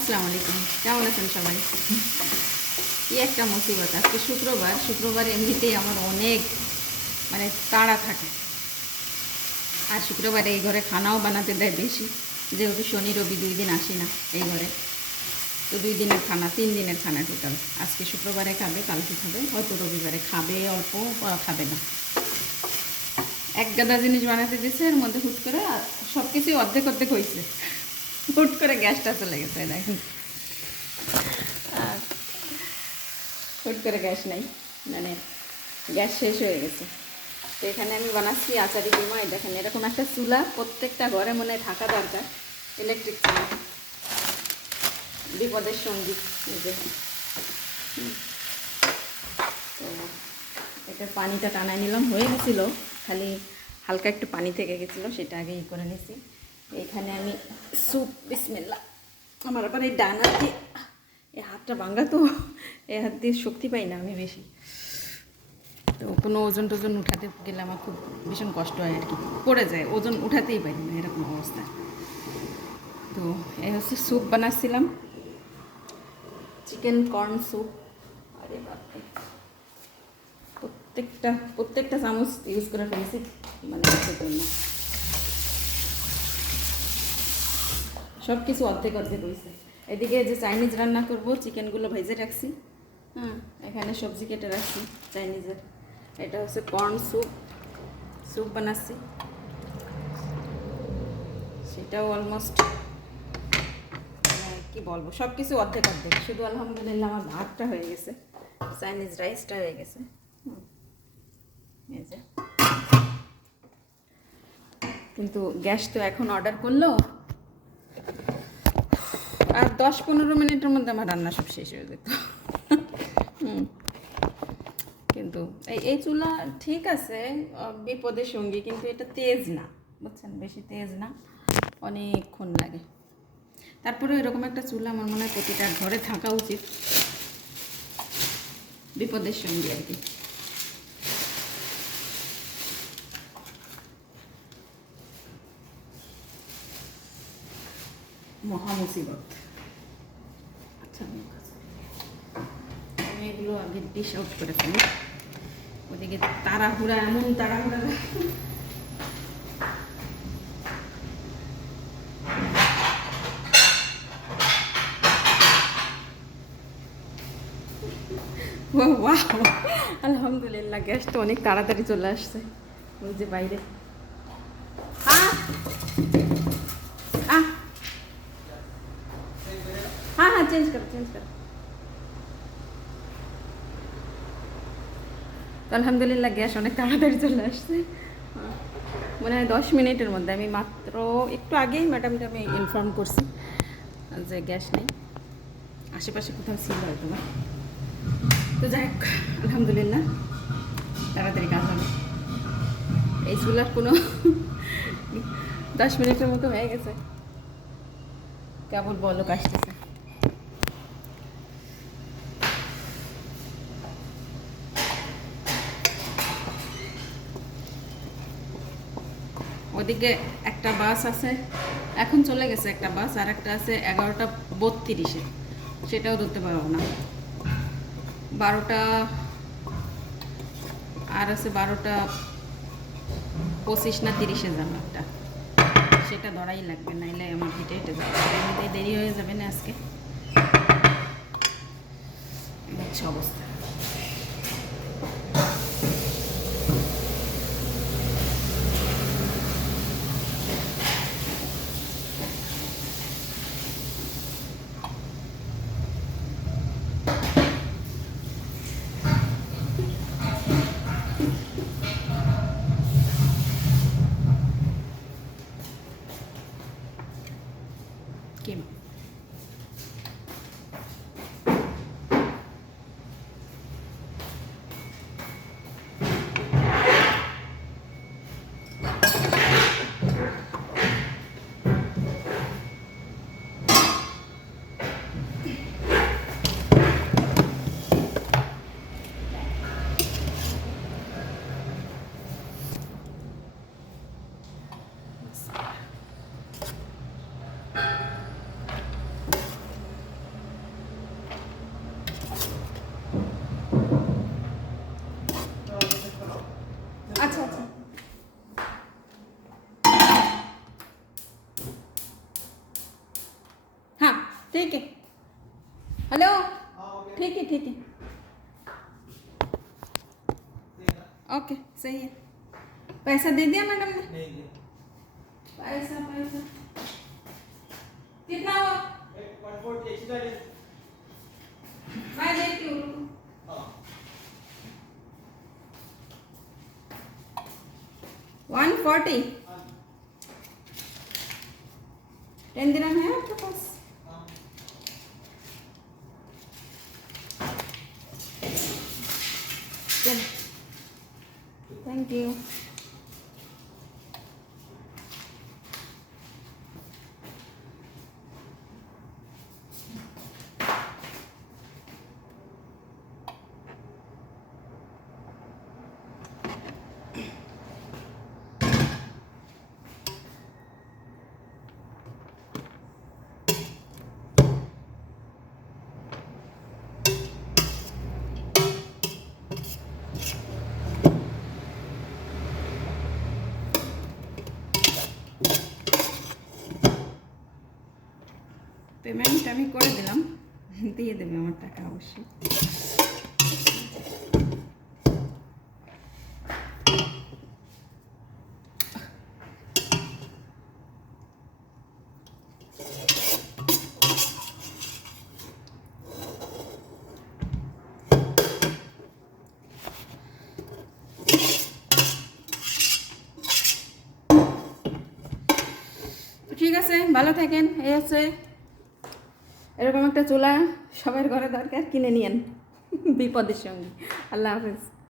আসসালামু আলাইকুম। কেমন আছেন সবাই? কি একটা মুসিবত। আজকে শুক্রবার। শুক্রবার এমনিতেই আমার অনেক মানে তাড়া থাকে। আর শুক্রবারে এই ঘরে খানাও বানাতে দেয় বেশি। যেহেতু শনি, রবি দুই দিন আসি না এই ঘরে। তো দুই দিনের খানা, তিন দিনের খানা টোটাল আজকে শুক্রবারে খাবে, কালকে খাবে। হয়তো রবিবারে খাবে অল্প খাবে না। এক গাদা জিনিস বানাতে দিয়েছে, এর মধ্যে হুট করে সব কিছুই অর্ধেক অর্ধেক হয়েছে হুট করে গ্যাসটা চলে গেছে দেখেন। হুট করে গ্যাস নাই মানে গ্যাস শেষ হয়ে গেছে। তো এখানে আমি বানাচ্ছি আচারি ডিমা এই দেখেন, এরকম একটা চুলা, প্রত্যেকটা ঘরে মনে থাকা দরকার ইলেকট্রিক চুলা। বিপদের সঙ্গী, এই যে। তো এটা পানিটা টানায় নিলাম, হয়ে গেছিল, খালি হালকা একটু পানি থেকে গেছিল, সেটা আগে ই করে নিছি। এখানে আমি স্যুপ বিসমিল্লা। আমার আবার এই ডান হাত দিয়ে এই হাতটা ভাঙ্গা তো, এই হাত দিয়ে শক্তি পাই না আমি বেশি। তো কোনো ওজন টোজন উঠাতে গেলে আমার খুব ভীষণ কষ্ট হয় আর কি। পড়ে যায়, ওজন উঠাতেই পারি না এরকম অবস্থা। তো এই হচ্ছে স্যুপ বানাচ্ছিলাম। চিকেন কর্ন স্যুপ আরে বাপরে। প্রত্যেকটা প্রত্যেকটা চামচ ইউজ করে ফেলেছি মানে জন্য। সব কিছু অর্ধেক অর্ধেক হয়েছে এদিকে যে চাইনিজ রান্না করব চিকেনগুলো ভেজে রাখছি। হ্যাঁ এখানে সবজি কেটে রাখছি চাইনিজের এটা হচ্ছে কর্ন স্যুপ স্যুপ বানাচ্ছি। সেটাও অলমোস্ট কি বলব সব কিছু অর্ধেক অর্ধেক। শুধু আলহামদুলিল্লাহ আমার ভাতটা হয়ে গেছে। চাইনিজ রাইসটা হয়ে গেছে। কিন্তু গ্যাস তো এখন অর্ডার করল। আর দশ পনেরো মিনিটের মধ্যে আমার রান্না সব শেষ হয়ে যেত। হুম। কিন্তু এই এই চুলা ঠিক আছে বিপদের সঙ্গী, কিন্তু এটা তেজ না, বুঝছেন? বেশি তেজ না, অনেকক্ষণ লাগে। তারপরে এরকম একটা চুলা আমার মনে হয় প্রতিটা ঘরে থাকা উচিত। বিপদের সঙ্গী আর কি। মহা মুসিবত আচ্ছা আমি আমি এগুলো আগে ডিশ আউট করে ফেলি। ওদিকে তাড়াহুড়া, এমন তাড়াহুড়া আলহামদুলিল্লাহ গ্যাস তো অনেক তাড়াতাড়ি চলে আসছে। ওই যে বাইরে। হ্যাঁ হ্যাঁ চেঞ্জ করো চেঞ্জ করো। তো আলহামদুলিল্লাহ গ্যাস অনেক তাড়াতাড়ি চলে আসছে। মনে হয় দশ মিনিটের মধ্যে। আমি মাত্র একটু আগেই ম্যাডামকে আমি ইনফর্ম করছি যে গ্যাস নেই। আশেপাশে কোথাও ছিল হয়তো না তো যাই হোক, আলহামদুলিল্লাহ। তাড়াতাড়ি কাজ হবে। এই কোনো দশ মিনিটের মতো হয়ে গেছে। কেবল বলো আসতেছে। ওদিকে একটা বাস আছে। এখন চলে গেছে একটা বাস আর একটা আছে এগারোটা বত্রিশে। সেটাও ধরতে পারব না। বারোটা, আর আছে বারোটা পঁচিশ না তিরিশে যাব একটা সেটা ধরাই লাগবে, নাইলে আমার হেঁটে হেঁটে যাবে দেরি হয়ে যাবে না আজকে? অবস্থা। came up. আচ্ছা हाँ ठीक है हेलो ठीक है ठीक है ओके सही है पैसा दे दिया मैडम ने पैसा पैसा कितना हुआ वन फोर्टी। टेन दिन है आपके पास? चलो। थैंक यू পেমেন্ট আমি করে দিলাম। দিয়ে দেবে আমার টাকা অবশ্যই। ঠিক আছে, ভালো থাকেন, এই হচ্ছে এরকম একটা চুলা সবার ঘরে দরকার কিনে নিয়েন। বিপদের সঙ্গে। আল্লাহ হাফেজ।